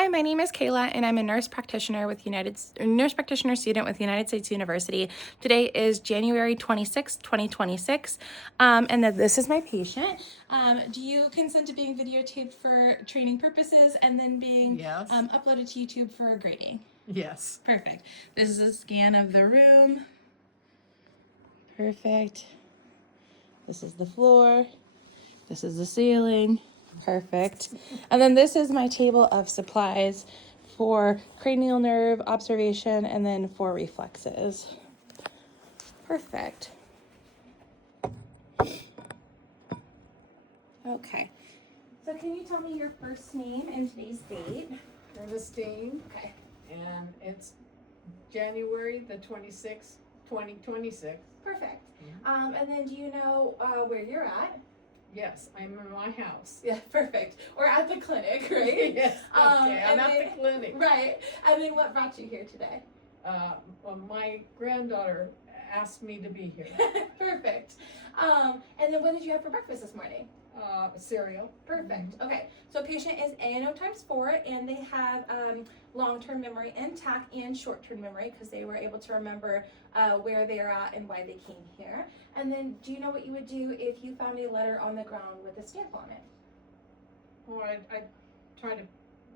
Hi, my name is Kayla, and I'm a nurse practitioner student with United States University. Today is January 26th, 2026, and then this is my patient. Do you consent to being videotaped for training purposes and then being Yes. uploaded to YouTube for grading? Yes. Perfect. This is a scan of the room. Perfect. This is the floor. This is the ceiling. Perfect. And then this is my table of supplies for cranial nerve observation and then for reflexes. Perfect. Okay. So can you tell me your first name and today's date? Ernestine, Okay. and it's January the 26th, 2026. Perfect. And then do you know where you're at? Yes, I'm in my house. Yeah, perfect. Or at the clinic, right? Yes, okay, I'm at the clinic. Right. And then what brought you here today? Well, my granddaughter asked me to be here. Perfect. And then what did you have for breakfast this morning? Cereal. Perfect. Okay. So patient is ANO times 4, and they have long-term memory intact and short-term memory because they were able to remember where they are at and why they came here. And then do you know what you would do if you found a letter on the ground with a stamp on it? Well,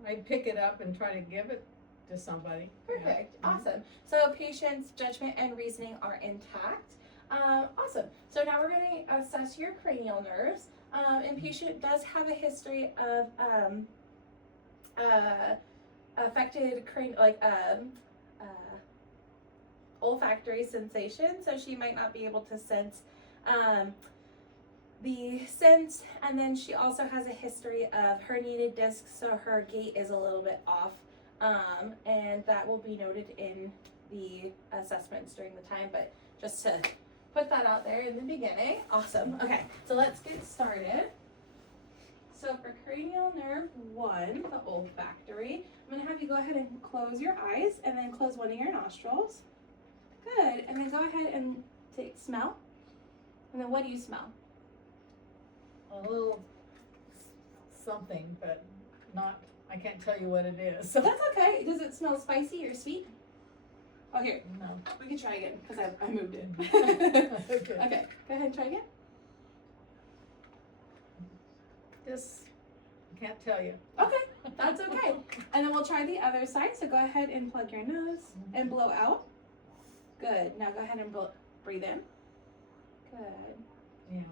I'd pick it up and try to give it to somebody. Perfect. Yeah. Awesome. So patient's judgment and reasoning are intact. Awesome. So now we're going to assess your cranial nerves. And patient does have a history of affected olfactory sensation, so she might not be able to sense the scent. And then she also has a history of herniated discs, so her gait is a little bit off, and that will be noted in the assessments during the time, but just to put that out there in the beginning. Awesome. Okay, so let's get started. So for cranial nerve 1, the olfactory, I'm going to have you go ahead and close your eyes and then close one of your nostrils. Good. And then go ahead and smell. And then what do you smell? A little something, but I can't tell you what it is. So. That's okay. Does it smell spicy or sweet? Oh, here. No. We can try again because I moved it. Okay. Okay. Go ahead and try again. I can't tell you. Okay. That's okay. And then we'll try the other side. So go ahead and plug your nose and blow out. Good. Now go ahead and breathe in. Good. Yeah.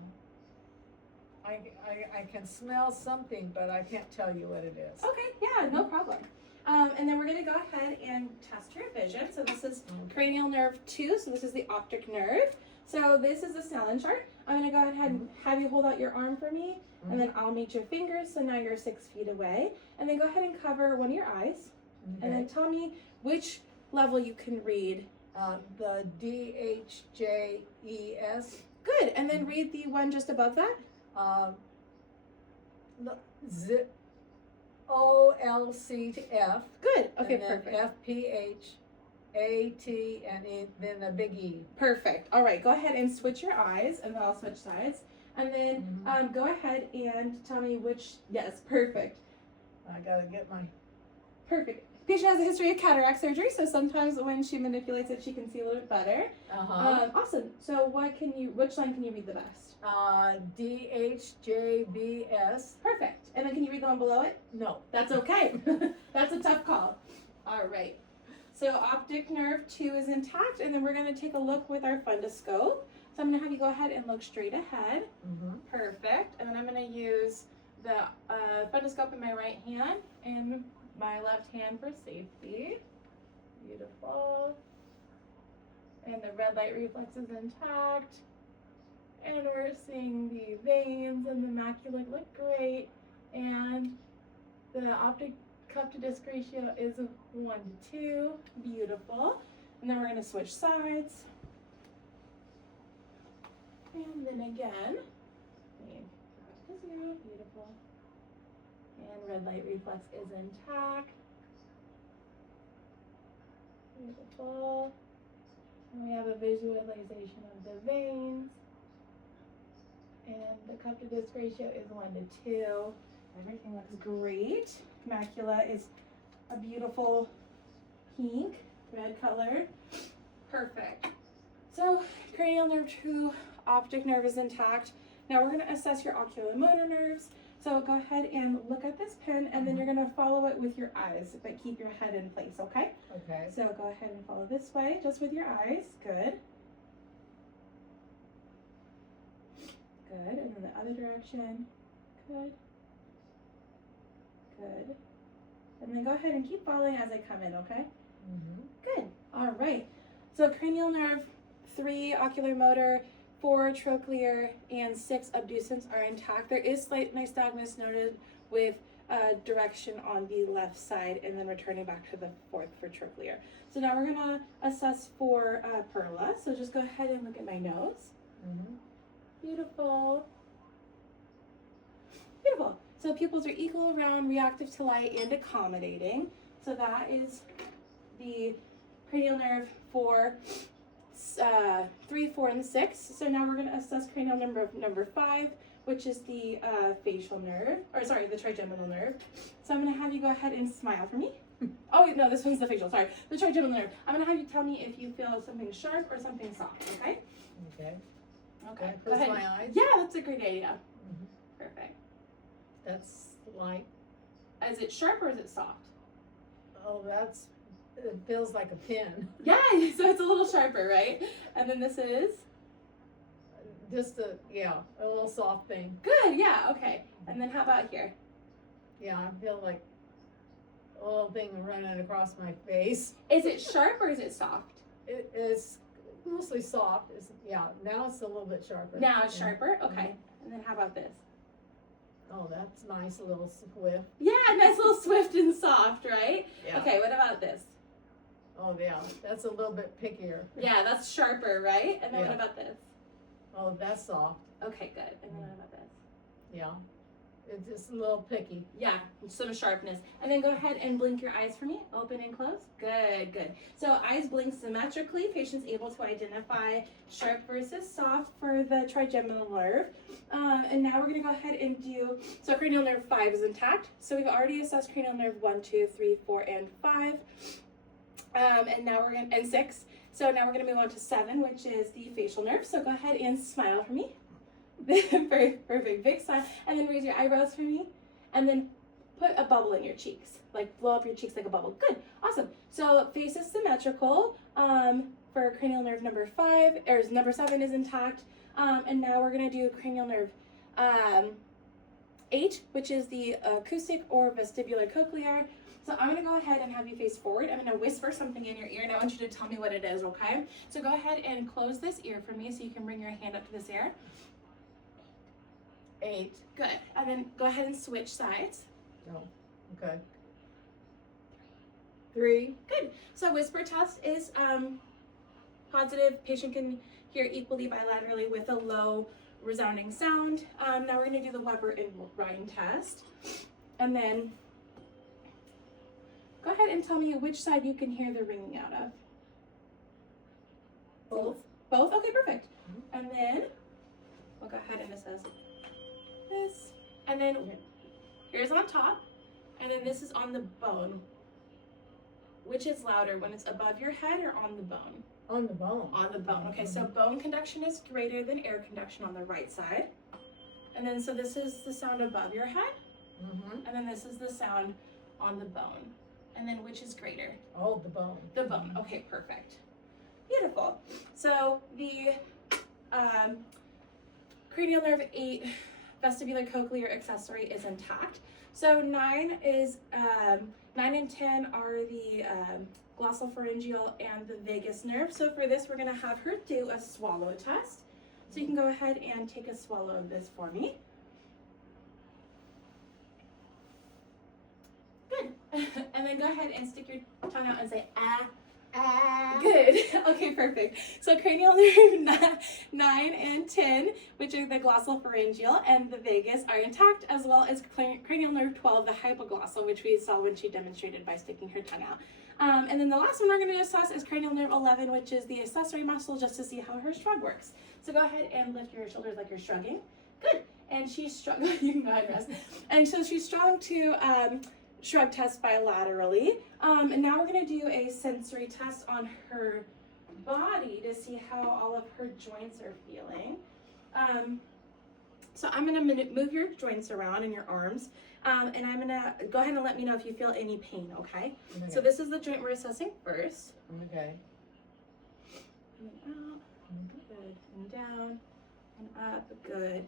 I can smell something, but I can't tell you what it is. Okay, yeah, no problem. And then we're going to go ahead and test your vision. So this is cranial nerve 2, so this is the optic nerve. So this is the Snellen chart. I'm going to go ahead and have you hold out your arm for me, and then I'll meet your fingers, so now you're 6 feet away. And then go ahead and cover one of your eyes, and then tell me which level you can read. The DHJES. Good, and then read the one just above that. OLC to F. Good. Okay, and then perfect. FPH, AT, and then a big E. Perfect. All right, go ahead and switch your eyes, and then I'll switch sides. And then go ahead and tell me which. Yes, perfect. I gotta get my. Perfect. Patient has a history of cataract surgery, so sometimes when she manipulates it, she can see a little bit better. Awesome. So which line can you read the best? DHJBS. Perfect. And then can you read the one below it? No. That's okay. That's a tough call. All right. So optic nerve 2 is intact, and then we're going to take a look with our fundoscope. So I'm going to have you go ahead and look straight ahead. Perfect. And then I'm going to use the fundoscope in my right hand and my left hand for safety. Beautiful. And the red light reflex is intact. And we're seeing the veins and the macula look great. And the optic cup to disc ratio is 1 to 2. Beautiful. And then we're going to switch sides. And then again. Beautiful. And red light reflex is intact. Beautiful. And we have a visualization of the veins. And the cup to disc ratio is 1 to 2. Everything looks great. Macula is a beautiful pink, red color. Perfect. So cranial nerve 2, optic nerve is intact. Now we're going to assess your oculomotor nerves. So go ahead and look at this pen, and then you're going to follow it with your eyes, but keep your head in place, okay? Okay. So go ahead and follow this way, just with your eyes. Good. Good. And then the other direction. Good. Good. And then go ahead and keep following as I come in, okay? Good. All right. So cranial nerve 3, ocular motor, 4, trochlear, and 6, abducens are intact. There is slight nystagmus noted with direction on the left side, and then returning back to the 4th for trochlear. So now we're gonna assess for perla. So just go ahead and look at my nose. Beautiful. Beautiful. So pupils are equal, round, reactive to light, and accommodating. So that is the cranial nerve for 3, 4, and 6. So now we're going to assess cranial nerve number 5, which is the facial nerve, or sorry, the trigeminal nerve. So I'm going to have you go ahead and smile for me. Oh, wait, no, this one's the facial, sorry. The trigeminal nerve. I'm going to have you tell me if you feel something sharp or something soft, okay? Okay. Okay, Close go ahead. my eyes? Yeah, that's a great idea. Perfect. That's light. Is it sharp or is it soft? Oh, it feels like a pin. Yeah, so it's a little sharper, right? And then this is? Just a little soft thing. Good, yeah, okay. And then how about here? Yeah, I feel like a little thing running across my face. Is it sharp or is it soft? It is mostly soft. Now it's a little bit sharper. Now it's sharper? Okay. And then how about this? Oh, that's nice, a little swift. Yeah, nice little swift and soft, right? Yeah. Okay, what about this? Oh, yeah, that's a little bit pickier. Yeah, that's sharper, right? And then Yeah. what about this? Oh, that's soft. Okay, good. And then what about this? Yeah, it's just a little picky. Yeah, some sharpness. And then go ahead and blink your eyes for me. Open and close. Good, good. So eyes blink symmetrically. Patient's able to identify sharp versus soft for the trigeminal nerve. And now we're going to go ahead and do, so cranial nerve 5 is intact. So we've already assessed cranial nerve 1, 2, 3, 4, and 5. And now we're going to, and 6. So now we're going to move on to 7, which is the facial nerve. So go ahead and smile for me. Perfect, big smile. And then raise your eyebrows for me. And then put a bubble in your cheeks. Like blow up your cheeks like a bubble. Good, awesome. So face is symmetrical for cranial nerve number 5, or number 7 is intact. And now we're going to do cranial nerve 8, which is the acoustic or vestibular cochlear. So I'm going to go ahead and have you face forward. I'm going to whisper something in your ear, and I want you to tell me what it is, okay? So go ahead and close this ear for me so you can bring your hand up to this ear. 8. Good. And then go ahead and switch sides. Oh, okay. 3. Good. So whisper test is positive. Patient can hear equally bilaterally with a low resounding sound. Now we're going to do the Weber and Rhine test. And then go ahead and tell me which side you can hear the ringing out of. Both. Both? Okay, perfect. And then we'll go ahead and assess this. And then here's on top. And then this is on the bone. Which is louder, when it's above your head or on the bone? On the bone. On the bone. Okay, so bone conduction is greater than air conduction on the right side. And then so this is the sound above your head. And then this is the sound on the bone. And then which is greater? Oh, the bone. The bone. Okay, perfect. Beautiful. So the cranial nerve 8 vestibular cochlear accessory is intact. So 9 is 9 and 10 are the glossopharyngeal and the vagus nerve. So for this, we're going to have her do a swallow test. So you can go ahead and take a swallow of this for me. Good. And then go ahead and stick your tongue out and say, ah. Ah. Good. Okay, perfect. So cranial nerve 9 and 10, which are the glossopharyngeal and the vagus, are intact, as well as cranial nerve 12, the hypoglossal, which we saw when she demonstrated by sticking her tongue out. And then the last one we're going to assess is cranial nerve 11, which is the accessory muscle, just to see how her shrug works. So go ahead and lift your shoulders like you're shrugging. Good. And she's strong. You can go ahead and rest. And so she's strong to shrug test bilaterally. And now we're gonna do a sensory test on her body to see how all of her joints are feeling. So I'm gonna move your joints around in your arms, and I'm gonna go ahead and let me know if you feel any pain, okay? So this is the joint we're assessing first. Okay. And out, good, and down, and up, good.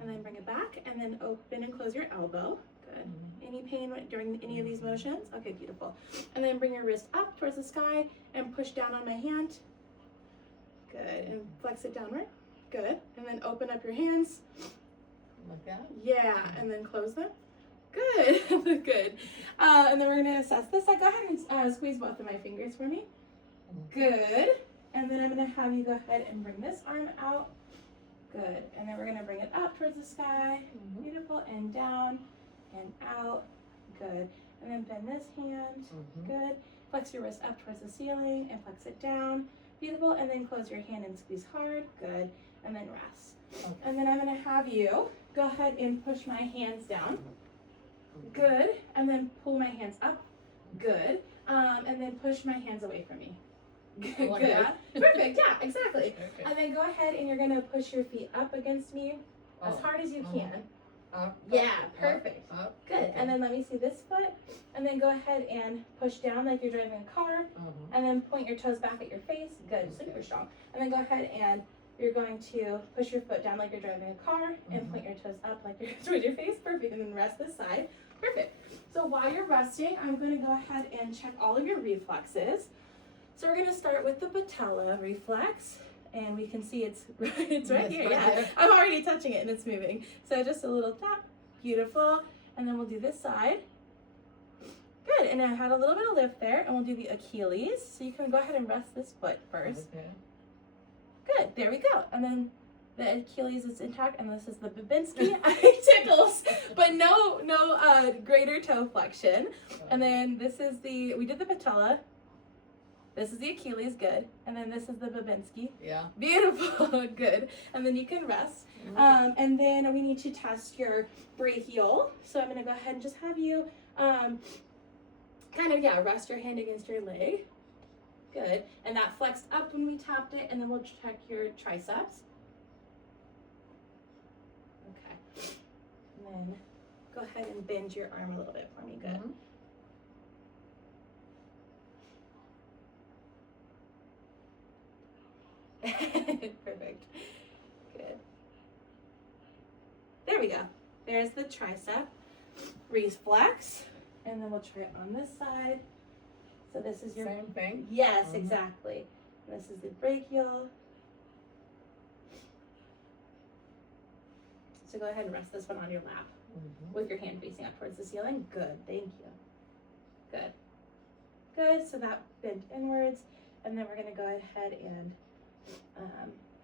And then bring it back, and then open and close your elbow. Good. Any pain during any of these motions? Okay, beautiful. And then bring your wrist up towards the sky and push down on my hand. Good. And flex it downward. Good. And then open up your hands. Like that? Yeah. And then close them. Good. Good. And then we're going to assess this. Go ahead and squeeze both of my fingers for me. Good. And then I'm going to have you go ahead and bring this arm out. Good. And then we're going to bring it up towards the sky. Beautiful. And down and out. Good. And then bend this hand. Good. Flex your wrist up towards the ceiling and flex it down. Beautiful. And then close your hand and squeeze hard. Good. And then rest. Okay. And then I'm going to have you go ahead and push my hands down. Good. And then pull my hands up. Good. And then push my hands away from me. Good. Like Good. that? Perfect. Yeah, exactly. Okay. And then go ahead and you're going to push your feet up against me as hard as you can. Up, Yeah, up, perfect. Up. Good. Okay. And then let me see this foot. And then go ahead and push down like you're driving a car. And then point your toes back at your face. Good. Super strong. And then go ahead and you're going to push your foot down like you're driving a car and point your toes up like you're towards your face. Perfect. And then rest this side. Perfect. So while you're resting, I'm going to go ahead and check all of your reflexes. So we're going to start with the patella reflex. And we can see it's right here. Yeah, I'm already touching it and it's moving. So just a little tap. Beautiful. And then we'll do this side. Good. And I had a little bit of lift there. And we'll do the Achilles. So you can go ahead and rest this foot first. Okay. Good. There we go. And then the Achilles is intact. And this is the Babinski. It tickles. But no greater toe flexion. And then this is we did the patella. This is the Achilles, good. And then this is the Babinski. Yeah. Beautiful, good. And then you can rest. And then we need to test your brachial. So I'm gonna go ahead and just have you rest your hand against your leg. Good. And that flexed up when we tapped it, and then we'll check your triceps. Okay. And then go ahead and bend your arm a little bit for me, good. Perfect. Good. There we go. There's the tricep reflex. And then we'll try it on this side. So this is your... Same thing? Yes, exactly. This is the brachial. So go ahead and rest this one on your lap with your hand facing up towards the ceiling. Good. Thank you. Good. Good. So that bent inwards. And then we're going to go ahead and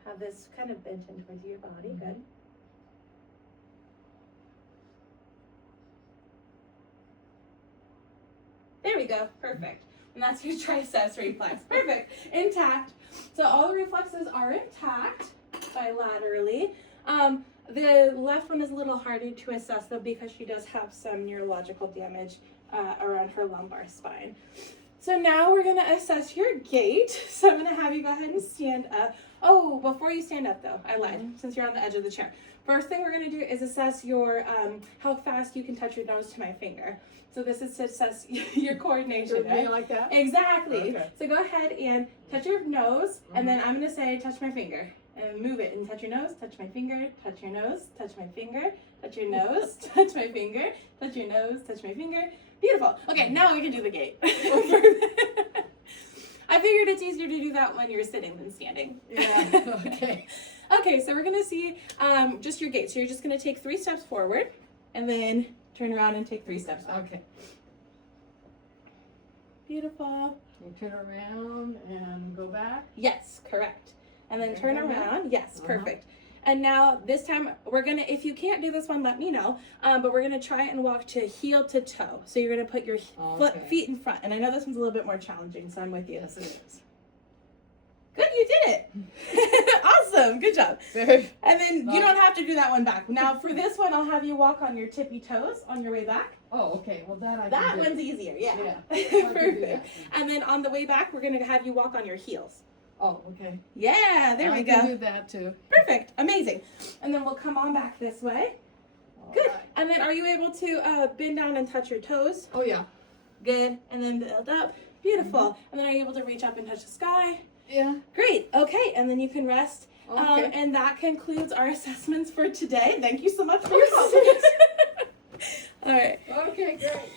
have this kind of bent in towards your body. Good. There we go. Perfect. And that's your triceps reflex. Perfect. Intact. So all the reflexes are intact bilaterally. The left one is a little harder to assess though because she does have some neurological damage around her lumbar spine. So now we're going to assess your gait. So I'm going to have you go ahead and stand up. Oh, before you stand up though, I lied, since you're on the edge of the chair. First thing we're going to do is assess your how fast you can touch your nose to my finger. So this is to assess your coordination, right? Like that? Exactly. Okay. So go ahead and touch your nose, and then I'm going to say touch my finger. And move it and touch your nose, touch my finger, touch your nose, touch my finger, touch your nose, touch my finger, touch your nose, touch my finger. Beautiful. Okay, now we can do the gait. I figured it's easier to do that when you're sitting than standing. Yeah, okay. Okay, so we're going to see just your gait. So you're just going to take 3 steps forward and then turn around and take 3 steps back. Okay. Beautiful. You turn around and go back. Yes, correct. And then Okay, turn go back. around. Yes, perfect. And now this time we're gonna, if you can't do this one, let me know. But we're gonna try and walk to heel to toe. So you're gonna put your feet in front. And I know this one's a little bit more challenging, so I'm with you. Yes, it is. Good, you did it. Awesome, good job. And then you don't have to do that one back. Now for this one, I'll have you walk on your tippy toes on your way back. Oh, okay, well that I can That do. one's easier, yeah. Yeah. I can do Perfect. that. And then on the way back, we're gonna have you walk on your heels. Oh, okay. Yeah, there we I can go. do that too. Perfect, amazing. And then we'll come on back this way. All Good. right. And then are you able to bend down and touch your toes? Oh, yeah. Good. And then build up. Beautiful. And then are you able to reach up and touch the sky? Yeah. Great. Okay. And then you can rest. Okay. And that concludes our assessments for today. Thank you so much for your help. All right. Okay, great. Perfect.